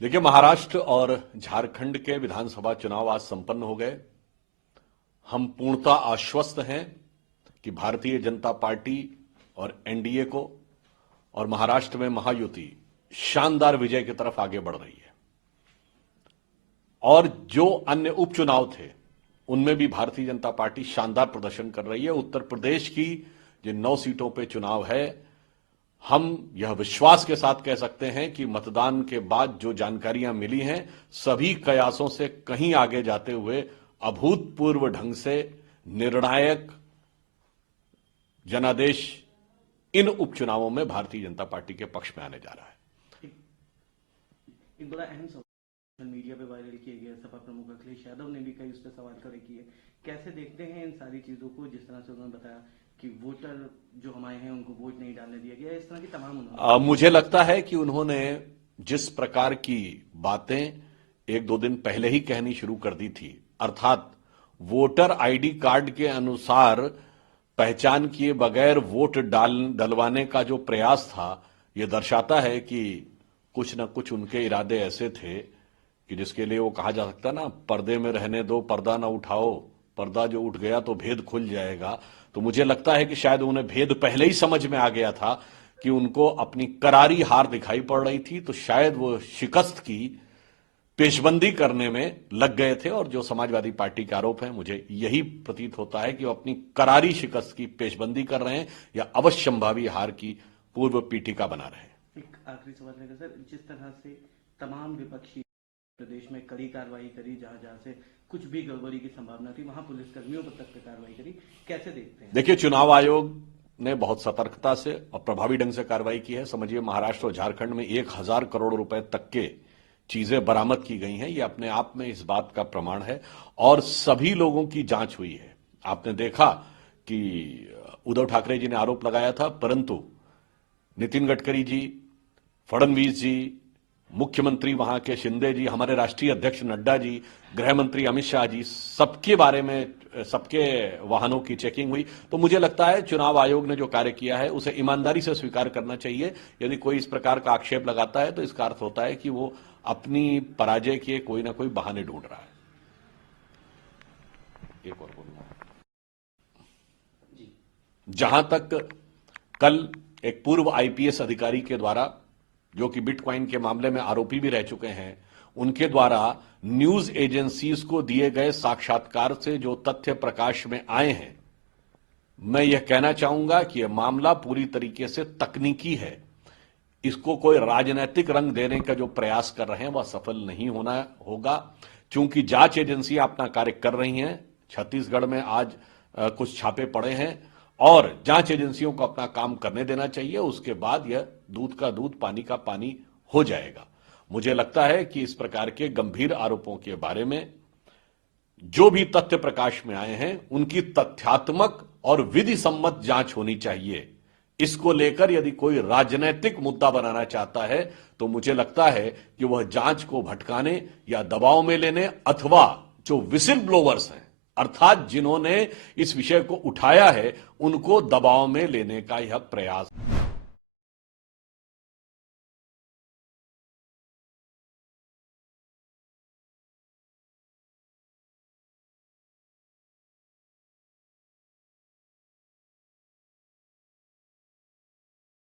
देखिए, महाराष्ट्र और झारखंड के विधानसभा चुनाव आज संपन्न हो गए। हम पूर्णतः आश्वस्त हैं कि भारतीय जनता पार्टी और एनडीए को और महाराष्ट्र में महायुति शानदार विजय की तरफ आगे बढ़ रही है। और जो अन्य उपचुनाव थे उनमें भी भारतीय जनता पार्टी शानदार प्रदर्शन कर रही है। उत्तर प्रदेश की जिन 9 सीटों पे चुनाव है, हम यह विश्वास के साथ कह सकते हैं कि मतदान के बाद जो जानकारियां मिली हैं, सभी कयासों से कहीं आगे जाते हुए अभूतपूर्व ढंग से निर्णायक जनादेश इन उपचुनावों में भारतीय जनता पार्टी के पक्ष में आने जा रहा है। एक बड़ा अहम सोशल मीडिया पे वायरल किया गया, सपा प्रमुख अखिलेश यादव ने भी कई उस पर सवाल खड़े किए। कैसे देखते हैं इन सारी चीजों को, जिस तरह से उन्होंने बताया कि वोटर जो हमारे हैं उनको वोट नहीं डालने दिया गया, इस तरह की तमाम मुझे लगता है कि उन्होंने जिस प्रकार की बातें 1-2 दिन पहले ही कहनी शुरू कर दी थी, अर्थात वोटर आईडी कार्ड के अनुसार पहचान किए बगैर वोट डलवाने का जो प्रयास था, यह दर्शाता है कि कुछ न कुछ उनके इरादे ऐसे थे कि जिसके लिए वो कहा जा सकता ना, पर्दे में रहने दो, पर्दा ना उठाओ, पर्दा जो उठ गया तो भेद खुल जाएगा। तो मुझे लगता है कि शायद उन्हें भेद पहले ही समझ में आ गया था कि उनको अपनी करारी हार दिखाई पड़ रही थी, तो शायद वो शिकस्त की पेशबंदी करने में लग गए थे। और जो समाजवादी पार्टी के आरोप हैं, मुझे यही प्रतीत होता है कि वो अपनी करारी शिकस्त की पेशबंदी कर रहे हैं या अवश्यंभावी हार की पूर्व पीठिका बना रहे हैं। एक आखिरी सवाल है सर, जिस तरह से तमाम विपक्षी प्रदेश में कड़ी कार्रवाई करी, जहां से कुछ भी गड़बड़ी की संभावना थी, वहां पुलिसकर्मियों पर तक कार्रवाई करी, कैसे देखते हैं? देखिए, चुनाव आयोग ने बहुत सतर्कता से और प्रभावी ढंग से कार्रवाई की है। समझिए, महाराष्ट्र और झारखंड में 1000 करोड़ रुपए तक के चीजें बरामद की गई हैं। ये अपने आप में इस बात का प्रमाण है और सभी लोगों की जांच हुई है। आपने देखा कि उद्धव ठाकरे जी ने आरोप लगाया था, परंतु नितिन गडकरी जी, फडणवीस जी, मुख्यमंत्री वहां के शिंदे जी, हमारे राष्ट्रीय अध्यक्ष नड्डा जी, गृह मंत्री अमित शाह जी, सबके बारे में, सबके वाहनों की चेकिंग हुई। तो मुझे लगता है चुनाव आयोग ने जो कार्य किया है उसे ईमानदारी से स्वीकार करना चाहिए। यदि कोई इस प्रकार का आक्षेप लगाता है तो इसका अर्थ होता है कि वो अपनी पराजय के कोई ना कोई बहाने ढूंढ रहा है। एक और बोलना है, जहां तक कल एक पूर्व आईपीएस अधिकारी के द्वारा, जो कि बिटकॉइन के मामले में आरोपी भी रह चुके हैं, उनके द्वारा न्यूज एजेंसीज को दिए गए साक्षात्कार से जो तथ्य प्रकाश में आए हैं, मैं यह कहना चाहूंगा कि यह मामला पूरी तरीके से तकनीकी है। इसको कोई राजनीतिक रंग देने का जो प्रयास कर रहे हैं वह सफल नहीं होगा, क्योंकि जांच एजेंसियां अपना कार्य कर रही हैं। छत्तीसगढ़ में आज कुछ छापे पड़े हैं और जांच एजेंसियों को अपना काम करने देना चाहिए। उसके बाद यह दूध का दूध, पानी का पानी हो जाएगा। मुझे लगता है कि इस प्रकार के गंभीर आरोपों के बारे में जो भी तथ्य प्रकाश में आए हैं, उनकी तथ्यात्मक और विधि सम्मत जांच होनी चाहिए। इसको लेकर यदि कोई राजनीतिक मुद्दा बनाना चाहता है तो मुझे लगता है कि वह जांच को भटकाने या दबाव में लेने, अथवा जो विसिल ब्लोवर्स हैं, अर्थात जिन्होंने इस विषय को उठाया है, उनको दबाव में लेने का यह प्रयास